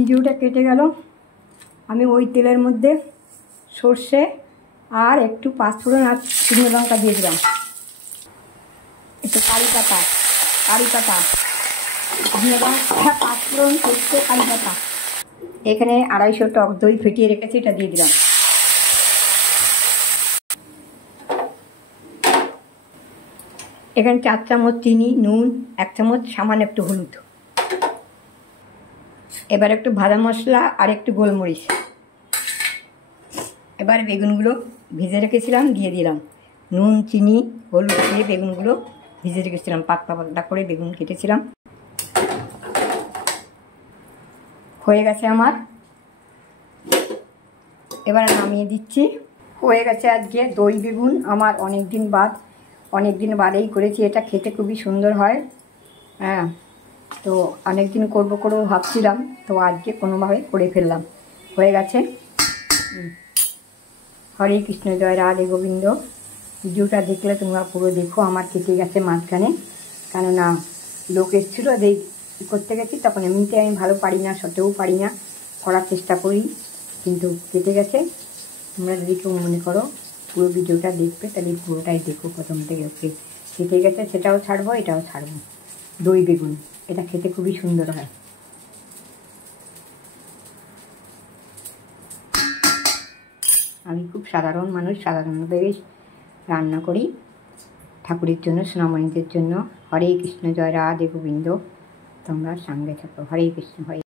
ভিডিওটা কেটে গেল। আমি ওই তেলের মধ্যে সর্ষে আর একটু পাঁচফোড়ন আর শুকনো লঙ্কা দিয়ে দিলাম, একটু কারি পাতা পাঁচফোড়ন, সর্ষে, কারি পাতা। এখানে 250 টক দই ফেটিয়ে রেখেছি, এটা দিয়ে দিলাম। এখানে 4 চামচ চিনি, নুন, 1 চামচ সামান্য একটু হলুদ। এবার একটু ভাজা মশলা আর একটু গোলমরিচ। এবার বেগুনগুলো ভেজে রেখেছিলাম দিয়ে দিলাম। নুন, চিনি, হলুদ দিয়ে বেগুনগুলো ভিজে রেখেছিলাম, পাতলা পাতলা করে বেগুন কেটেছিলাম। হয়ে গেছে আমার, এবার নামিয়ে দিচ্ছি। হয়ে গেছে আজকে দই বেগুন আমার অনেক দিন বাদেই করেছি। এটা খেতে খুবই সুন্দর হয়। হ্যাঁ, তো অনেক দিন করবো ভাবছিলাম, তো আজকে কোনোভাবে করে ফেললাম। হয়ে গেছে। হরে কৃষ্ণ, জয় রাধে গোবিন্দ। ভিডিওটা দেখলে তোমরা পুরো দেখো। আমার কেটে গেছে মাঝখানে, কেননা লোক এসেছিলো করতে গেছি, তখন এমনিতে আমি ভালো পারি না, সতেও পারি না, করার চেষ্টা করি, কিন্তু কেটে গেছে। তোমরা যদি কেউ মনে করো পুরো ভিডিওটা দেখবে, তাহলে পুরোটাই দেখো প্রথম থেকে। ওকে, কেটে গেছে, সেটাও ছাড়বো, এটাও ছাড়বো। দই বেগুন এটা খেতে খুবই সুন্দর হয়। আমি খুব সাধারণ মানুষ, সাধারণভাবে রান্না করি ঠাকুরের জন্য, সোনামণিদের জন্য। হরে কৃষ্ণ, জয় রাধে গোবিন্দ। তোমরা সঙ্গে থাকো। হরে কৃষ্ণ, হরে।